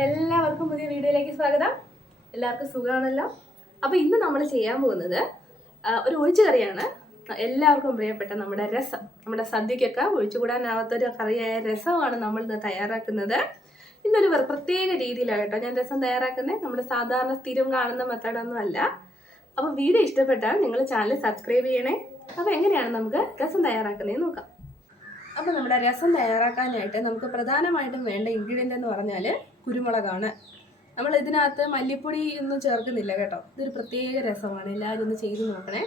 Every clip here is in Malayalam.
എല്ലാവർക്കും പുതിയ വീഡിയോയിലേക്ക് സ്വാഗതം. എല്ലാവർക്കും സുഖമാണല്ലോ. അപ്പോൾ ഇന്ന് നമ്മൾ ചെയ്യാൻ പോകുന്നത് ഒരു ഒഴിച്ചുകറിയാണ്. എല്ലാവർക്കും പ്രിയപ്പെട്ട നമ്മുടെ രസം, നമ്മുടെ സദ്യക്കൊക്കെ ഒഴിച്ചുകൂടാനാവാത്തൊരു കറിയായ രസമാണ് നമ്മൾ ഇന്ന് തയ്യാറാക്കുന്നത്. ഇന്നൊരു പ്രത്യേക രീതിയിലാണ് കേട്ടോ ഞാൻ രസം തയ്യാറാക്കുന്നത്. നമ്മുടെ സാധാരണ സ്ഥിരം കാണുന്ന മെത്തേഡൊന്നും അല്ല. അപ്പോൾ വീഡിയോ ഇഷ്ടപ്പെട്ടാൽ നിങ്ങൾ ചാനൽ സബ്സ്ക്രൈബ് ചെയ്യണേ. അപ്പോൾ എങ്ങനെയാണ് നമുക്ക് രസം തയ്യാറാക്കുന്നതെന്ന് നോക്കാം. അപ്പോൾ നമ്മുടെ രസം തയ്യാറാക്കാനായിട്ട് നമുക്ക് പ്രധാനമായിട്ടും വേണ്ട ഇൻഗ്രീഡിയൻ്റ് എന്ന് പറഞ്ഞാൽ കുരുമുളകാണ്. നമ്മൾ ഇതിനകത്ത് മല്ലിപ്പൊടി ഒന്നും ചേർക്കുന്നില്ല കേട്ടോ. ഇതൊരു പ്രത്യേക രസമാണ്, എല്ലാവരും ഒന്ന് ചെയ്ത് നോക്കണേ.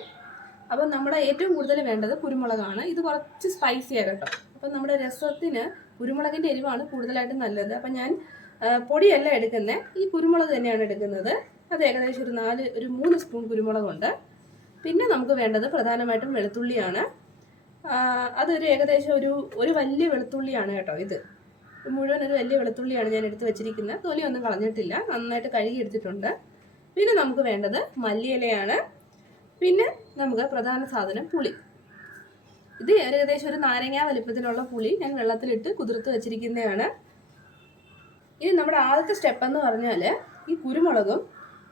അപ്പം നമ്മുടെ ഏറ്റവും കൂടുതൽ വേണ്ടത് കുരുമുളകാണ്. ഇത് കുറച്ച് സ്പൈസിയാണ് കേട്ടോ. അപ്പം നമ്മുടെ രസത്തിന് കുരുമുളകിൻ്റെ എരിവാണ് കൂടുതലായിട്ടും നല്ലത്. അപ്പം ഞാൻ പൊടിയല്ല എടുക്കുന്നത്, ഈ കുരുമുളക് തന്നെയാണ് എടുക്കുന്നത്. അത് ഏകദേശം ഒരു 3 സ്പൂൺ കുരുമുളകുണ്ട്. പിന്നെ നമുക്ക് വേണ്ടത് പ്രധാനമായിട്ടും വെളുത്തുള്ളിയാണ്. അതൊരു ഏകദേശം ഒരു വലിയ വെളുത്തുള്ളിയാണ് കേട്ടോ. ഇത് മുഴുവൻ ഒരു വലിയ വെളുത്തുള്ളിയാണ് ഞാൻ എടുത്ത് വെച്ചിരിക്കുന്നത്. തൊലിയൊന്നും കളഞ്ഞിട്ടില്ല, നന്നായിട്ട് കഴുകി എടുത്തിട്ടുണ്ട്. പിന്നെ നമുക്ക് വേണ്ടത് മല്ലിയിലയാണ്. പിന്നെ നമുക്ക് പ്രധാന സാധനം പുളി. ഇത് ഏകദേശം ഒരു നാരങ്ങ വലിപ്പത്തിനുള്ള പുളി ഞാൻ വെള്ളത്തിലിട്ട് കുതിർത്ത് വെച്ചിരിക്കുന്നതാണ്. ഇനി നമ്മുടെ ആദ്യത്തെ സ്റ്റെപ്പ് എന്ന് പറഞ്ഞാൽ ഈ കുരുമുളകും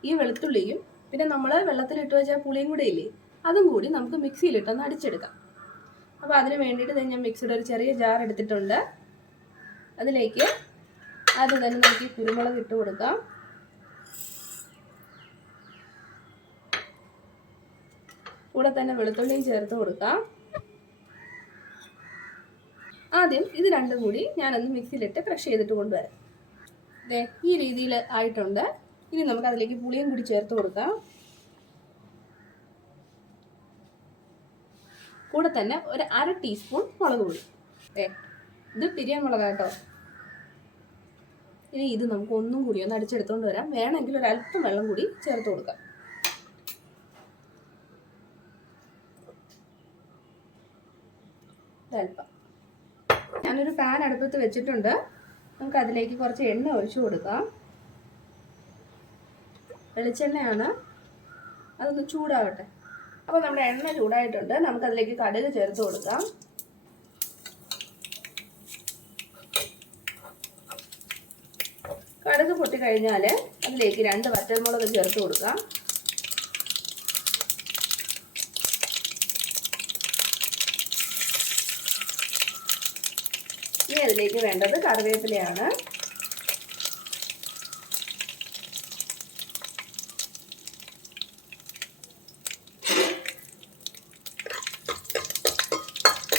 ഈ വെളുത്തുള്ളിയും പിന്നെ നമ്മൾ വെള്ളത്തിലിട്ട് വെച്ച പുളിയും കൂടെ ഇല്ലേ, അതും കൂടി നമുക്ക് മിക്സിയിലിട്ടൊന്ന് അടിച്ചെടുക്കാം. അപ്പോൾ അതിന് വേണ്ടിയിട്ട് ഞാൻ മിക്സിയുടെ ഒരു ചെറിയ ജാർ എടുത്തിട്ടുണ്ട്. അതിലേക്ക് ആദ്യം തന്നെ നമുക്ക് കുരുമുളക് ഇട്ട് കൊടുക്കാം. കൂടെ തന്നെ വെളുത്തുള്ളിയും ചേർത്ത് കൊടുക്കാം. ആദ്യം ഇത് രണ്ടും കൂടി ഞാനൊന്ന് മിക്സിയിലിട്ട് ക്രഷ് ചെയ്തിട്ട് കൊണ്ടുവരാം. ഈ രീതിയിൽ ആയിട്ടുണ്ട്. ഇനി നമുക്ക് അതിലേക്ക് പുളിയും കൂടി ചേർത്ത് കൊടുക്കാം. കൂടെ തന്നെ ഒരു 1/2 ടീസ്പൂൺ മുളക് പൊടി. ഇത് പിരിയൻ മുളകാട്ടോ. ഇനി ഇത് നമുക്ക് ഒന്നും കൂടി ഒന്ന് അടിച്ചെടുത്തുകൊണ്ട് വരാം. വേണമെങ്കിൽ ഒരല്പം വെള്ളം കൂടി ചേർത്ത് കൊടുക്കാം. ഒരല്പം. ഞാനൊരു പാൻ അടുപ്പത്ത് വെച്ചിട്ടുണ്ട്. നമുക്ക് അതിലേക്ക് കുറച്ച് എണ്ണ ഒഴിച്ചു കൊടുക്കാം. വെളിച്ചെണ്ണയാണ്, അതൊന്ന് ചൂടാവട്ടെ. അപ്പോൾ നമ്മുടെ എണ്ണ ചൂടായിട്ടുണ്ട്. നമുക്കതിലേക്ക് കടുക് ചേർത്ത് കൊടുക്കാം. കടുക് പൊട്ടിക്കഴിഞ്ഞാൽ അതിലേക്ക് 2 വറ്റൽമുളക് ചേർത്ത് കൊടുക്കാം. ഇനി അതിലേക്ക് വേണ്ടത് കറിവേപ്പിലയാണ്.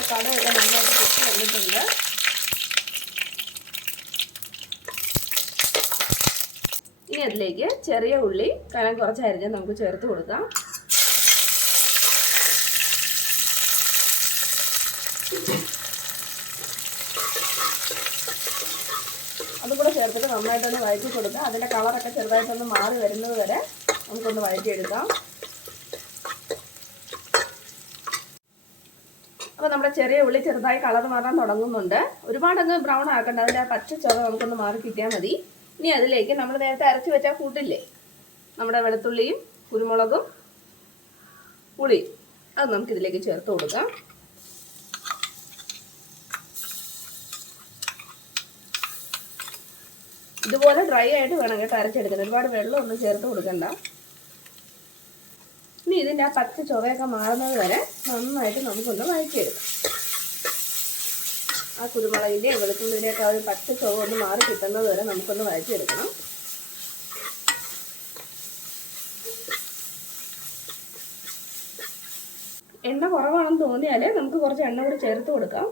കടുകൊക്കെ നന്നായിട്ട് പൊട്ടി വന്നിട്ടുണ്ട്. ഇനി അതിലേക്ക് ചെറിയ ഉള്ളി കനം കുറച്ച് അരിഞ്ഞ് നമുക്ക് ചേർത്ത് കൊടുക്കാം. അതും കൂടെ ചേർത്തിട്ട് നന്നായിട്ടൊന്ന് വഴറ്റി കൊടുക്കാം. അതിൻ്റെ കളറൊക്കെ ചെറുതായിട്ടൊന്ന് മാറി വരുന്നത് വരെ നമുക്കൊന്ന് വഴറ്റിയെടുക്കാം. അപ്പോൾ നമ്മുടെ ചെറിയ ഉള്ളി ചെറുതായി കളർ മാറാൻ തുടങ്ങുന്നുണ്ട്. ഒരുപാടങ്ങ് ബ്രൗൺ ആക്കണ്ട, അതിൻ്റെ ആ പച്ച ചുവ നമുക്കൊന്ന് മാറി കിട്ടിയാൽ മതി. ഇനി അതിലേക്ക് നമ്മൾ നേരത്തെ അരച്ച് വെച്ചാൽ കൂട്ടില്ലേ, നമ്മുടെ വെളുത്തുള്ളിയും കുരുമുളകും പുളിയും, അത് നമുക്കിതിലേക്ക് ചേർത്ത് കൊടുക്കാം. ഇതുപോലെ ഡ്രൈ ആയിട്ട് വേണം കേട്ടോ അരച്ചെടുക്കാൻ. ഒരുപാട് വെള്ളം ഒന്നും ചേർത്ത് കൊടുക്കണ്ട. ഇനി ഇതിൻ്റെ ആ പച്ച ചുവയൊക്കെ മാറുന്നത് വരെ നന്നായിട്ട് നമുക്കൊന്ന് വഴറ്റിയെടുക്കാം. ആ കുരുമുളകിൻ്റെയും വെളുത്തുള്ളിൻ്റെയൊക്കെ ആ ഒരു പച്ച ചുവ ഒന്ന് മാറി കിട്ടുന്നത് വരെ നമുക്കൊന്ന് വഴറ്റിയെടുക്കണം. എണ്ണ കുറവാണെന്ന് തോന്നിയാൽ നമുക്ക് കുറച്ച് എണ്ണ കൂടി ചേർത്ത് കൊടുക്കാം.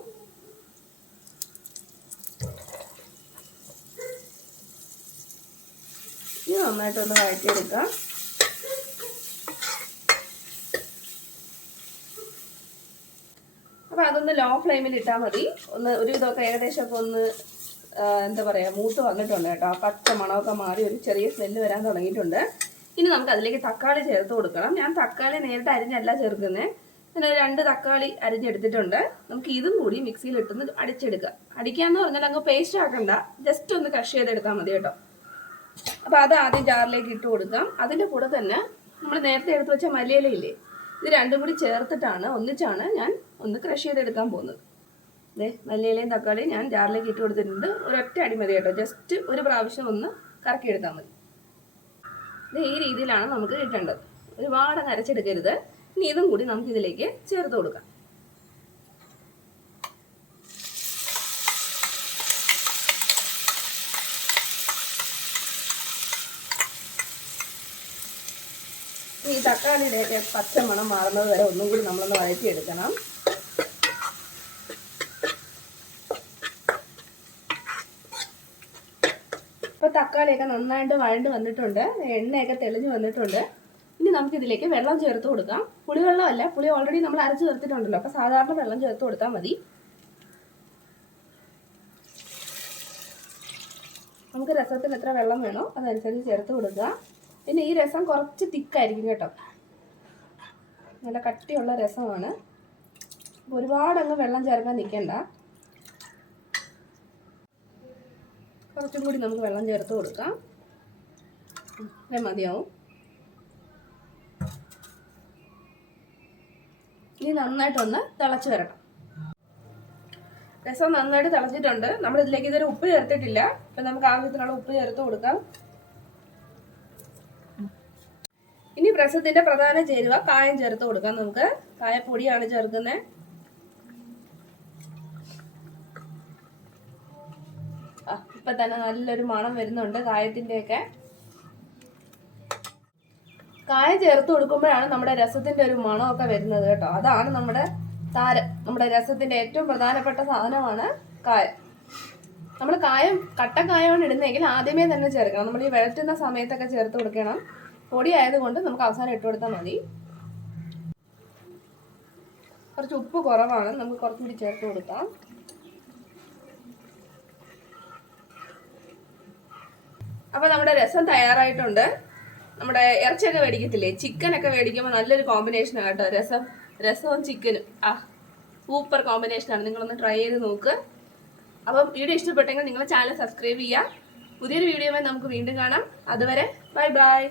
ഇനി നന്നായിട്ടൊന്ന് വഴറ്റിയെടുക്കാം. അപ്പോൾ അതൊന്ന് ലോ ഫ്ലെയിമിൽ ഇട്ടാൽ മതി. ഒരു ഇതൊക്കെ ഏകദേശമൊക്കെ ഒന്ന് എന്താ പറയുക മൂത്ത് വന്നിട്ടുണ്ട് കേട്ടോ. ആ പച്ച മണമൊക്കെ മാറി ഒരു ചെറിയ സ്മെല്ല് വരാൻ തുടങ്ങിയിട്ടുണ്ട്. ഇനി നമുക്ക് അതിലേക്ക് തക്കാളി ചേർത്ത് കൊടുക്കണം. ഞാൻ തക്കാളി നേരിട്ട് അരിഞ്ഞല്ല ചേർക്കുന്നത്. ഞാൻ 2 തക്കാളി അരിഞ്ഞെടുത്തിട്ടുണ്ട്. നമുക്ക് ഇതും കൂടി മിക്സിയിലിട്ടൊന്ന് അടിച്ചെടുക്കാം. അടിക്കാന്ന് പറഞ്ഞാൽ അങ്ങ് പേസ്റ്റ് ആക്കണ്ട, ജസ്റ്റ് ഒന്ന് ക്രഷ് ചെയ്തെടുത്താൽ മതി കേട്ടോ. അപ്പോൾ അത് ആദ്യം ജാറിലേക്ക് ഇട്ട് കൊടുക്കാം. അതിൻ്റെ കൂടെ തന്നെ നമ്മൾ നേരത്തെ എടുത്ത് വെച്ച മല്ലിയിലയില്ലേ, ഇത് രണ്ടും കൂടി ചേർത്തിട്ടാണ് ഒന്നിച്ചാണ് ഞാൻ ഒന്ന് ക്രഷ് ചെയ്തെടുക്കാൻ പോകുന്നത്. ഇതേ മല്ലിയിലയും തക്കാളിയും ഞാൻ ജാറിലേക്ക് ഇട്ട് കൊടുത്തിട്ടുണ്ട്. ഒരൊറ്റ അടി മതി കേട്ടോ, ജസ്റ്റ് ഒരു പ്രാവശ്യം ഒന്ന് കറക്കിയെടുത്താൽ മതി. ഇത് ഈ രീതിയിലാണ് നമുക്ക് കിട്ടേണ്ടത്, ഒരുപാട് അരച്ചെടുക്കരുത്. ഇനി ഇതും കൂടി നമുക്ക് ഇതിലേക്ക് ചേർത്ത് കൊടുക്കാം. ഈ തക്കാളിയുടെയൊക്കെ പച്ചമണം മാറുന്നത് വരെ ഒന്നും കൂടി നമ്മളൊന്ന് വഴറ്റിയെടുക്കണം. ഇപ്പോൾ തക്കാളിയൊക്കെ നന്നായിട്ട് വഴണ്ട് വന്നിട്ടുണ്ട്, എണ്ണയൊക്കെ തെളിഞ്ഞ് വന്നിട്ടുണ്ട്. ഇനി നമുക്കിതിലേക്ക് വെള്ളം ചേർത്ത് കൊടുക്കാം. പുളിവെള്ളമല്ല, പുളി ഓൾറെഡി നമ്മൾ അരച്ച് ചേർത്തിട്ടുണ്ടല്ലോ, അപ്പോൾ സാധാരണ വെള്ളം ചേർത്ത് കൊടുത്താൽ മതി. നമുക്ക് രസത്തിന് എത്ര വെള്ളം വേണോ അതനുസരിച്ച് ചേർത്ത് കൊടുക്കുക. പിന്നെ ഈ രസം കുറച്ച് തിക്കായിരിക്കും കേട്ടോ, നല്ല കട്ടിയുള്ള രസമാണ്. ഒരുപാടങ്ങ് വെള്ളം ചേർക്കാൻ നിൽക്കണ്ട, കുറച്ചും കൂടി നമുക്ക് വെള്ളം ചേർത്ത് കൊടുക്കാം. മതിയാവും. ഇനി നന്നായിട്ടൊന്ന് തിളച്ച് വരണം. രസം നന്നായിട്ട് തിളച്ചിട്ടുണ്ട്. നമ്മൾ ഇതിലേക്ക് ഇതൊരു ഉപ്പ് ചേർത്തിട്ടില്ല, അപ്പം നമുക്ക് ആവശ്യത്തിനുള്ള ഉപ്പ് ചേർത്ത് കൊടുക്കാം. ഇനി രസത്തിന്റെ പ്രധാന ചേരുവ കായം ചേർത്ത് കൊടുക്കാം. നമുക്ക് കായപ്പൊടിയാണ് ചേർക്കുന്നത്. ഇപ്പൊ തന്നെ നല്ലൊരു മണം വരുന്നുണ്ട് കായത്തിന്റെയൊക്കെ. കായം ചേർത്ത് കൊടുക്കുമ്പോഴാണ് നമ്മുടെ രസത്തിന്റെ ഒരു മണമൊക്കെ വരുന്നത് കേട്ടോ. അതാണ് നമ്മുടെ താരം. നമ്മുടെ രസത്തിന്റെ ഏറ്റവും പ്രധാനപ്പെട്ട സാധനമാണ് കായം. നമ്മൾ കായം കട്ടക്കായമാണ് ഇടുന്നതെങ്കിൽ ആദ്യമേ തന്നെ ചേർക്കണം. നമ്മൾ ഈ വഴറ്റുന്ന സമയത്തൊക്കെ ചേർത്ത് കൊടുക്കണം. പൊടി ആയതുകൊണ്ട് നമുക്ക് അവസാനം ഇട്ട് കൊടുത്താൽ മതി. കുറച്ച് ഉപ്പ് കുറവാണ്, നമുക്ക് കുറച്ചുകൂടി ചേർത്ത് കൊടുക്കാം. അപ്പോൾ നമ്മുടെ രസം തയ്യാറായിട്ടുണ്ട്. നമ്മുടെ ഇറച്ചിയൊക്കെ മേടിക്കത്തില്ലേ, ചിക്കനൊക്കെ മേടിക്കുമ്പോൾ നല്ലൊരു കോമ്പിനേഷനാണ് കേട്ടോ രസവും ചിക്കനും. സൂപ്പർ കോമ്പിനേഷനാണ്, നിങ്ങളൊന്ന് ട്രൈ ചെയ്ത് നോക്ക്. അപ്പം വീഡിയോ ഇഷ്ടപ്പെട്ടെങ്കിൽ നിങ്ങളുടെ ചാനൽ സബ്സ്ക്രൈബ് ചെയ്യുക. പുതിയൊരു വീഡിയോയുമായി നമുക്ക് വീണ്ടും കാണാം. അതുവരെ ബൈ ബൈ.